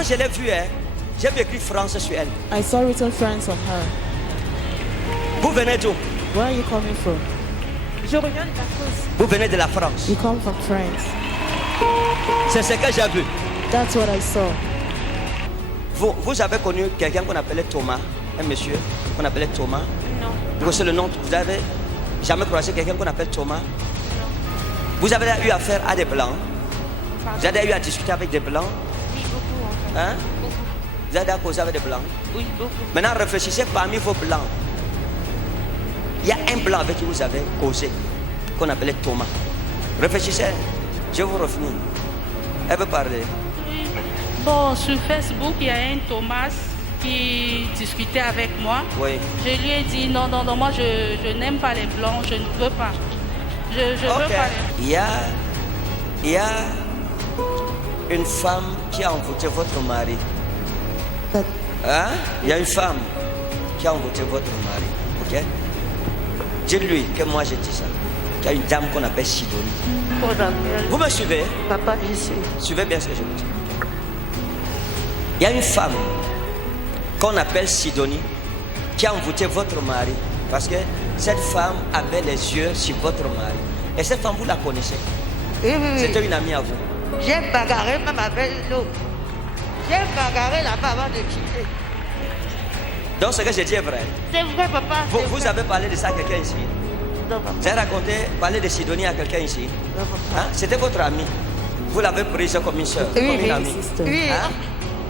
Quand je l'ai vue, hein, j'ai vu écrit France sur elle. I saw written France on her. Vous venez d'où? Where are you coming from? Je reviens de la France. Vous venez de la France. You come from France. C'est ce que j'ai vu. That's what I saw. Vous avez connu quelqu'un qu'on appelait Thomas, un monsieur qu'on appelait Thomas? Non. Vous connaissez le nom? Vous avez jamais croisé quelqu'un qu'on appelle Thomas? Vous avez eu affaire à des blancs? Vous avez eu à discuter avec des blancs? Oui, beaucoup en fait. Hein? Beaucoup. Vous avez causé avec des blancs? Oui, beaucoup. Maintenant, réfléchissez parmi vos blancs. Il y a un blanc avec qui vous avez causé, qu'on appelait Thomas. Réfléchissez, je vais vous revenir. Elle veut parler. Oui. Bon, sur Facebook, il y a un Thomas qui discutait avec moi. Oui. Je lui ai dit non, moi je n'aime pas les blancs, je ne veux pas. Je veux pas les... Il y a une femme qui a envoûté votre mari. Hein? Il y a une femme qui a envoûté votre mari. Ok? Dites-lui que moi j'ai dit ça. Qu'il y a une dame qu'on appelle Sidonie. Vous me suivez? Papa, je suis. Suivez bien ce que je vous dis. Il y a une femme qu'on appelle Sidonie qui a envoûté votre mari. Parce que cette femme avait les yeux sur votre mari. Et cette femme, vous la connaissez? Oui, oui, oui. C'était une amie à vous. J'ai bagarré même avec l'autre. J'ai bagarré là-bas avant de quitter. Donc ce que j'ai dit est vrai. C'est vrai, papa. Vous avez parlé de ça à quelqu'un ici? Non, papa. Vous avez raconté, parlé de Sidonie à quelqu'un ici? Non, papa. Hein? C'était votre amie. Vous l'avez prise comme une soeur, Oui, comme une oui, amie. Oui. Hein?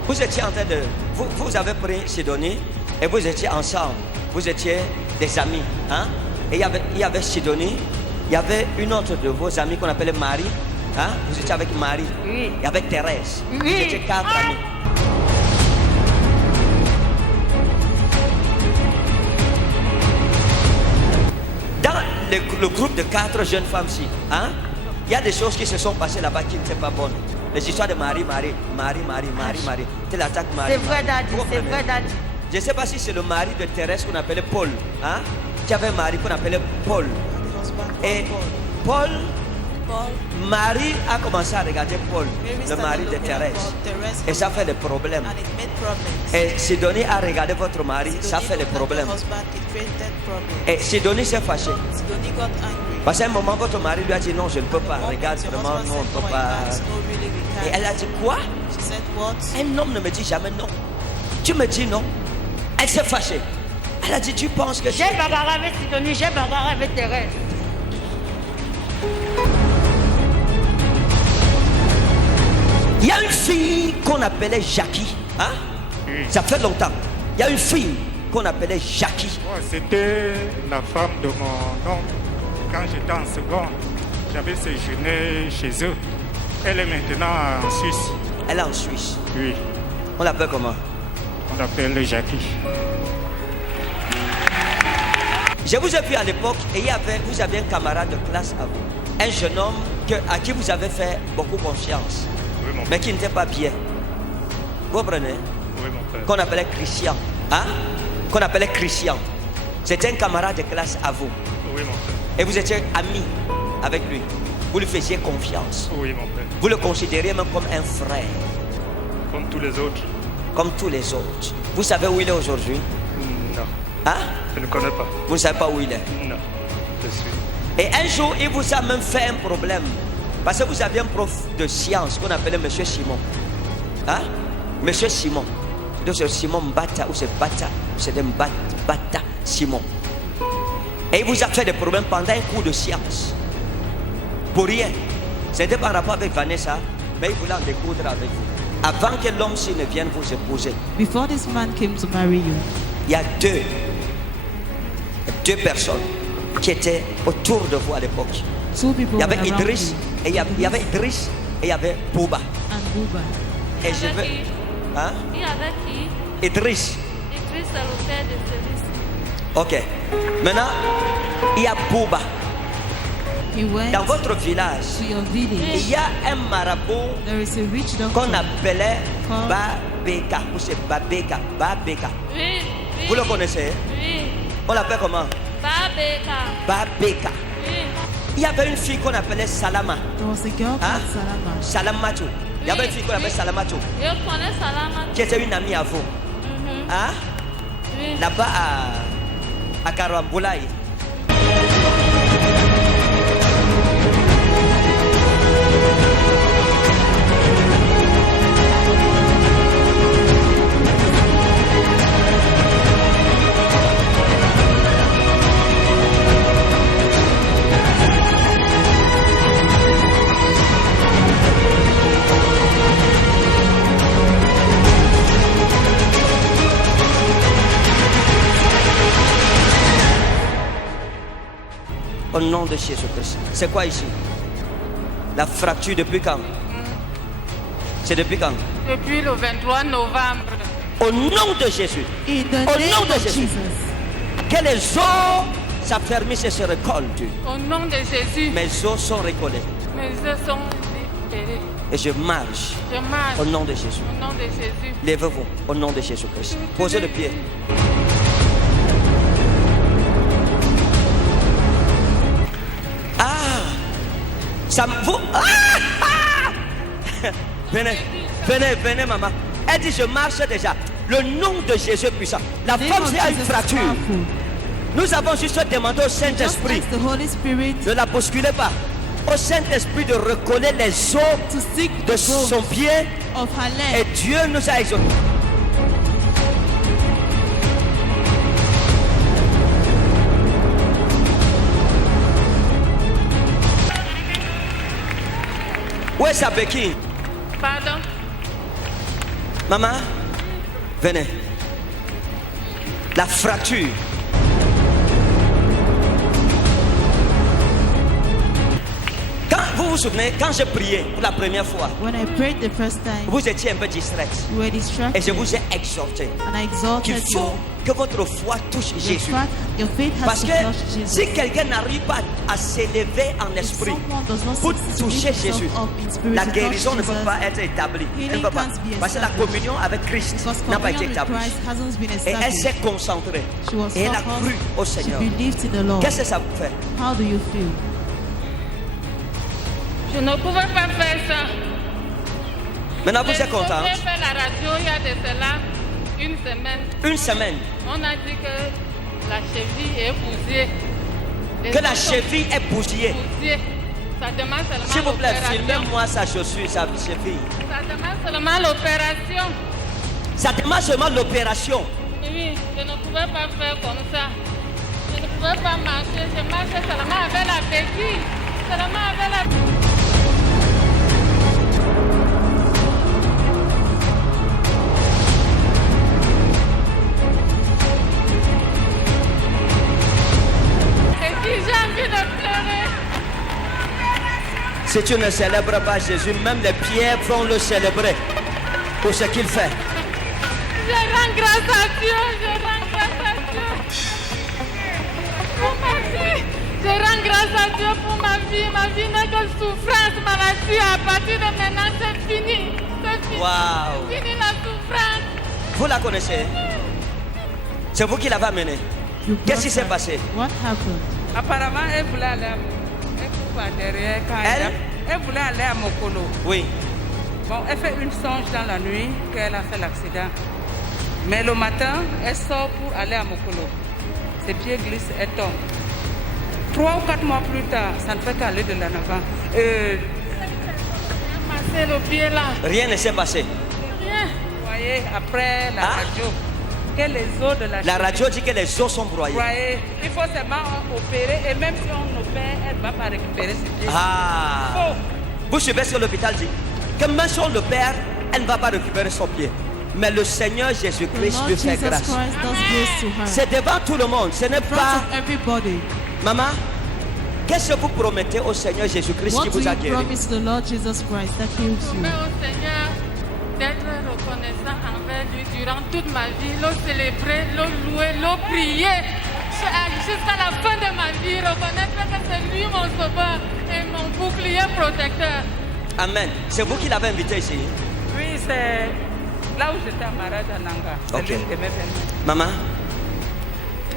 Vous étiez en train de... Vous avez pris Sidonie et vous étiez ensemble. Vous étiez des amis. Hein? Et il y avait Sidonie. Il y avait une autre de vos amis qu'on appelait Marie. Hein? Vous étiez avec Marie. Oui. Et avec Thérèse. Oui. Vous étiez 4 amis. Dans le groupe de 4 jeunes femmes-ci, hein? Il y a des choses qui se sont passées là-bas qui ne sont pas bonnes. Les histoires de Marie. Telle attaque Marie. C'est vrai, Daddy. Vous C'est comprenez? vrai, Daddy. Je ne sais pas si c'est le mari de Thérèse qu'on appelait Paul. Hein? Qui avait un mari qu'on appelait Paul. Et Paul, Marie a commencé à regarder Paul, le mari de Thérèse. Et ça fait des problèmes. Et Sidonie a regardé votre mari, ça fait des problèmes. Et Sidonie s'est fâchée. Parce qu'à un moment, votre mari lui a dit non, je ne peux pas. Regarde, vraiment, non, on ne peut pas. Et elle a dit quoi? Un homme ne me dit jamais non. Tu me dis non. Elle s'est fâchée. Elle a dit, tu penses que... J'ai bagarré avec Sidonie, j'ai bagarré avec Thérèse. Il y a une fille qu'on appelait Jackie. Hein? Ça fait longtemps. Il y a une fille qu'on appelait Jackie. C'était la femme de mon oncle. Quand j'étais en seconde, j'avais séjourné chez eux. Elle est maintenant en Suisse. Elle est en Suisse. Oui. On l'appelle comment? On l'appelle Jackie. Je vous ai vu à l'époque et vous aviez un camarade de classe à vous. Un jeune homme à qui vous avez fait beaucoup confiance. Oui, mon père. Mais qui n'était pas bien. Vous comprenez? Oui, mon père. Qu'on appelait Christian. Hein? Qu'on appelait Christian. C'était un camarade de classe à vous. Oui, mon père. Et vous étiez amis avec lui. Vous lui faisiez confiance. Oui, mon père. Vous le considériez même comme un frère. Comme tous les autres. Comme tous les autres. Vous savez où il est aujourd'hui? Non. Hein? Je ne connais pas. Vous ne savez pas où il est? Non. Je suis. Et un jour, il vous a même fait un problème. Parce que vous aviez un prof de science qu'on appelait Monsieur Simon. Hein? Monsieur Simon. Donc c'est Simon Mbata ou c'est Bata. C'est Mbata Simon. Et il vous a fait des problèmes pendant un cours de science. Pour rien. C'était par rapport avec Vanessa, mais il voulait en découdre avec vous. Avant que l'homme-ci ne vienne vous épouser, Before this man came to marry you, il y a deux personnes qui étaient autour de vous à l'époque. two people Il y avait were around Idriss you, et il y avait Idriss et il y avait Bouba. and Buba. Et je Avec veux. qui? Hein? Et avec qui? Idriss. Idriss, c'est le père de Célis. Ok. Maintenant, il y a Bouba. He went Dans votre village, to your il village. y a un marabout There is a rich qu'on doctor. appelait Babeka. Ou c'est Babeka. Babeka. Oui, oui. Vous le connaissez? Oui. On l'appelle comment? Babeka. Babeka. Oui. Il y avait une fille qu'on appelait Salama. There was a girl Hein? called Salama. Salamatu. Il y avait une fille qu'on appelle Salamato, Je connais Salama. qui était une amie à vous. Hein? Oui. Là-bas à Karamboulaye. Au nom de Jésus-Christ. C'est quoi ici? La fracture depuis quand? C'est depuis quand? Depuis le 23 novembre. Au nom de Jésus. In the Au name nom de of Jésus. Jesus. Que les os s'affermissent et se recollent. Au nom de Jésus, Mes os sont recollés. mes os sont libérés. Et je marche. Je marche Au nom de Jésus. au nom de Jésus. Lèvez-vous au nom de Jésus-Christ. Posez le pied. Ah! Ça me... Vous... Venez, venez, venez, maman. Elle dit, je marche déjà. Le nom de Jésus est puissant. La The name femme of a une Jesus is fracture. powerful. Nous avons juste demandé au Just Saint-Esprit, ask the Holy Spirit ne la bousculez pas, au Saint-Esprit de recoller les os to stick de the son bones pied. of her Et leg. Dieu nous a exaucés. Où est sa béquille? Pardon. Maman, venez. La fracture. Quand vous vous souvenez, quand j'ai prié pour la première fois, When I prayed the first time, vous étiez un peu distraite. you were Et distracted, je vous ai exhorté and I qu'il exalted faut you. que votre foi touche Jésus. Your faith has Parce to que touch Jesus. si quelqu'un n'arrive pas à s'élever en If esprit someone does not pour succeed to toucher lift Jésus, himself up in spirit la to touch guérison ne peut Jesus, pas être établie. Elle ne healing peut pas. can't be Parce que la established. communion avec Christ because n'a pas été communion with établie. Christ hasn't been Et elle established. s'est concentrée. She was Et elle a focused. cru au She Seigneur. believed in the Lord. Qu'est-ce que ça vous fait? How do you feel? Je ne pouvais pas faire ça. Maintenant, vous J'ai êtes contente? fait la radio il y a de cela une semaine. Une semaine. On a dit que la cheville est bousillée. Les Que la os sont cheville est bousillée. bousillés. Ça demande seulement S'il vous plaît, l'opération. filmez-moi sa chaussure, sa cheville. Ça demande seulement l'opération. Ça demande seulement l'opération. Oui, je ne pouvais pas faire comme ça. Je ne pouvais pas marcher. Je marchais seulement avec la béquille. Seulement avec la béquille. J'ai envie de pleurer. Si tu ne célèbres pas Jésus, même les pierres vont le célébrer pour ce qu'il fait. Je rends grâce à Dieu. Je rends grâce à Dieu. Pour ma vie. Je rends grâce à Dieu pour ma vie. Ma vie n'est que souffrance, maladie. À partir de maintenant, c'est fini. C'est fini. Waouh! Fini la souffrance. Vous la connaissez? C'est vous qui l'avez amenée. You Qu'est-ce qui brought s'est her. passé? What happened? Apparemment, elle voulait aller à derrière quand elle voulait aller à Mokolo. Oui. Bon, elle fait une songe dans la nuit qu'elle a fait l'accident. Mais le matin, elle sort pour aller à Mokolo. Ses pieds glissent, elle tombe. 3 ou 4 mois plus tard, ça ne fait qu'aller de l'avant. Passer le pied là. Rien ne s'est passé. Rien. Vous voyez, après la Ah. radio, que les os de la La radio dit que les os sont broyés. voyez, il faut seulement opérer et même si on opère, elle ne va pas récupérer ses pieds. Ah! Faux. Vous suivez ce que l'hôpital dit? Que même si on le perd, elle ne va pas récupérer son pied. Mais le Seigneur The Jésus-Christ Lord lui fait Jesus grâce. Christ does grace to her. C'est devant tout le monde. Ce n'est In front pas... of everybody. Maman, qu'est-ce que vous promettez au Seigneur Jésus-Christ What qui do vous a you guéri? promise the Lord Jesus Christ that heals you? Mais au Seigneur d'être reconnaissant envers lui durant toute ma vie, le célébrer, le louer, le prier. Jusqu'à la fin de ma vie, reconnaître que c'est lui mon sauveur et mon bouclier protecteur. Amen. C'est vous qui l'avez invité ici. Oui, c'est là où j'étais en mariage à Nanga. C'est Ok. l'une de mes belles-mères. Maman,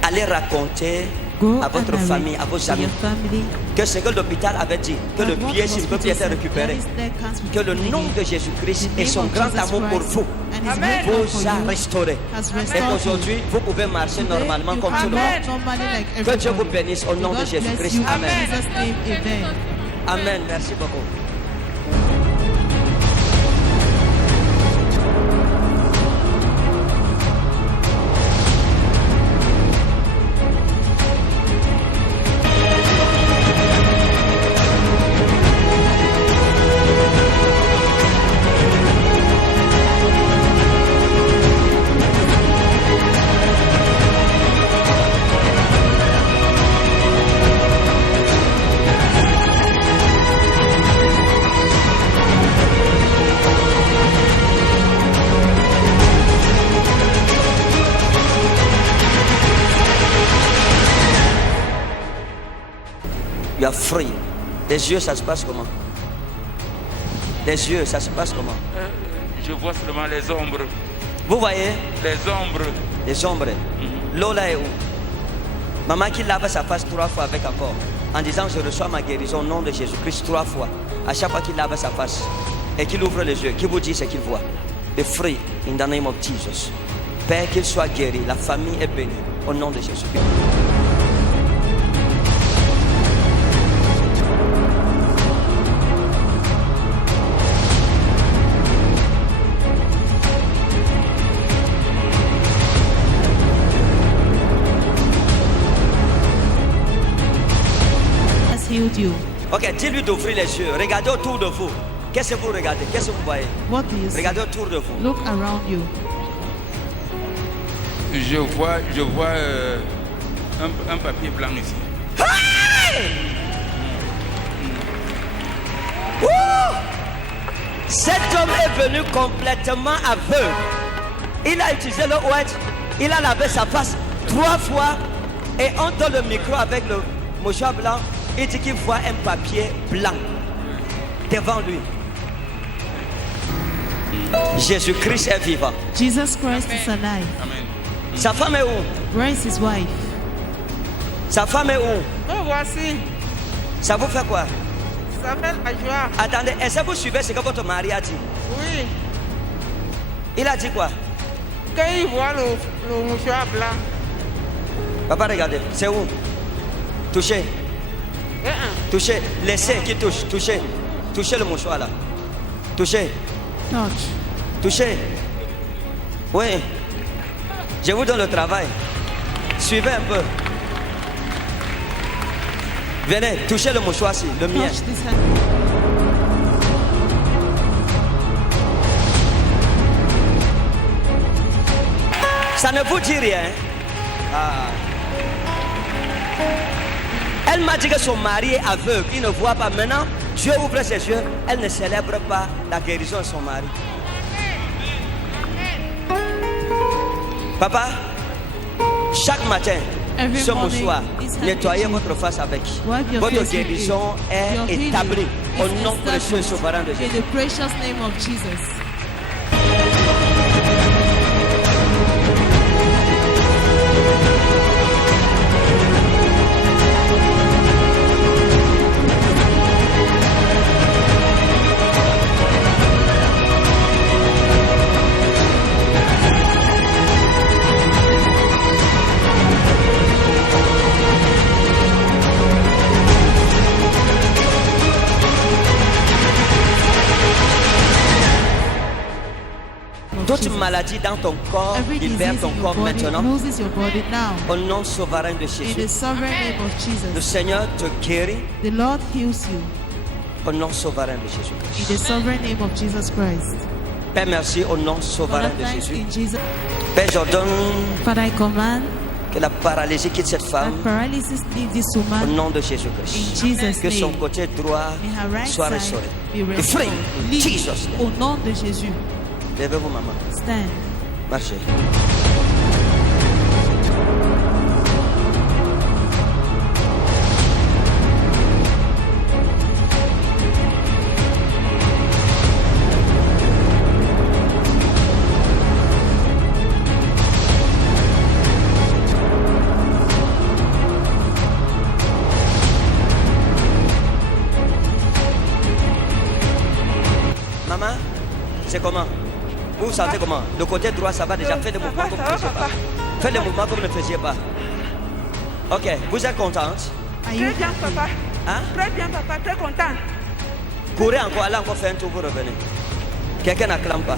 allez raconter Go à votre and narrate famille, à vos to amis, your family. que ce que l'hôpital avait dit, que le that what pied the s'il ne peut plus hospital être said, récupéré, that his leg can't be que le taken nom again. de Jésus-Christ The et name son of grand Jesus amour pour Christ vous and his Amen. great love vous for a you restauré. has Et restored you. qu'aujourd'hui, vous pouvez marcher Today, normalement you comme can tout le monde. walk normally like Que Dieu vous everybody. bénisse au nom de God bless Jésus-Christ. you in Amen. Jesus' name, amen. Amen. Merci beaucoup. You are free. Les yeux, ça se passe comment? Les yeux, ça se passe comment? Je vois seulement les ombres. Vous voyez Les ombres. les ombres. L'eau là est où? Maman qui lave sa face 3 fois avec accord, en disant je reçois ma guérison au nom de Jésus-Christ 3 fois. À chaque fois qu'il lave sa face et qu'il ouvre les yeux, qu'il vous dit ce qu'il voit. Be free in the name of Jesus. Père, qu'il soit guéri. La famille est bénie au nom de Jésus-Christ. Has healed you. Ok, dis-lui d'ouvrir les yeux. Regardez autour de vous. Qu'est-ce que vous regardez? Qu'est-ce que vous voyez? What do you see? Regardez autour de vous. Look around you. Je vois un papier blanc ici. Ouh! Cet homme est venu complètement aveugle. Il a utilisé le ouest, il a lavé sa face 3 fois et on donne le micro avec le mouchoir blanc. Il dit qu'il voit un papier blanc devant lui. Jésus-Christ est vivant. Jesus Christ is alive. Amen. Sa femme est où? Where is his wife? Sa femme est où? Me voici. Ça vous fait quoi? Ça s'appelle la joie. Attendez, est-ce que vous suivez ce que votre mari a dit? Oui. Il a dit quoi? Quand il voit le mouchoir blanc. Papa, regardez, c'est où? Touchez, touchez, laissez qui touche, touchez, touchez le mouchoir là. Touchez, Touch. touchez. Oui, je vous donne le travail. Suivez un peu. Venez, touchez le mouchoir-ci, le mien. Touch this hand. Ça ne vous dit rien. Ah. Elle m'a dit que son mari est aveugle, il ne voit pas. Maintenant, Dieu ouvre ses yeux, elle ne célèbre pas la guérison de son mari. Papa, chaque matin, Every ce morning, mouchoir, this hand nettoyez is votre face avec. Wipe your Votre face with guérison it. est Your healing établie is au nom précieux et established souverain de in Jésus. the precious name of Jesus. Toute maladie dans ton corps, Every libère disease ton in your corps body maintenant. loses your body now. Au nom souverain de In the Jésus. sovereign name of Le Jesus. Seigneur te guérit The Lord heals you. au nom souverain de In Jésus-Christ. the sovereign name of Jesus Christ. Père, merci au nom souverain Father, de thanks Jésus. in Jesus. Père, j'ordonne Father, I command que la paralysie quitte cette that femme paralysis leave this au woman nom de in Jésus-Christ. Jesus' Que son name. côté droit May her right soit side restauré. be Be restored. free. in Live Jesus' name. au nom de Jésus. Levez-vous, maman. Stand. Marchez. C'est comment? Vous vous sentez comment? Le côté droit, ça va déjà. Faites des mouvements comme vous ne faisiez pas. Faites des mouvements comme vous ne faisiez pas. Ok, vous êtes contente? Très bien, papa. Hein? Très bien, papa. Très contente. Courez encore, allez encore faire un tour, vous revenez. Quelqu'un n'acclame pas.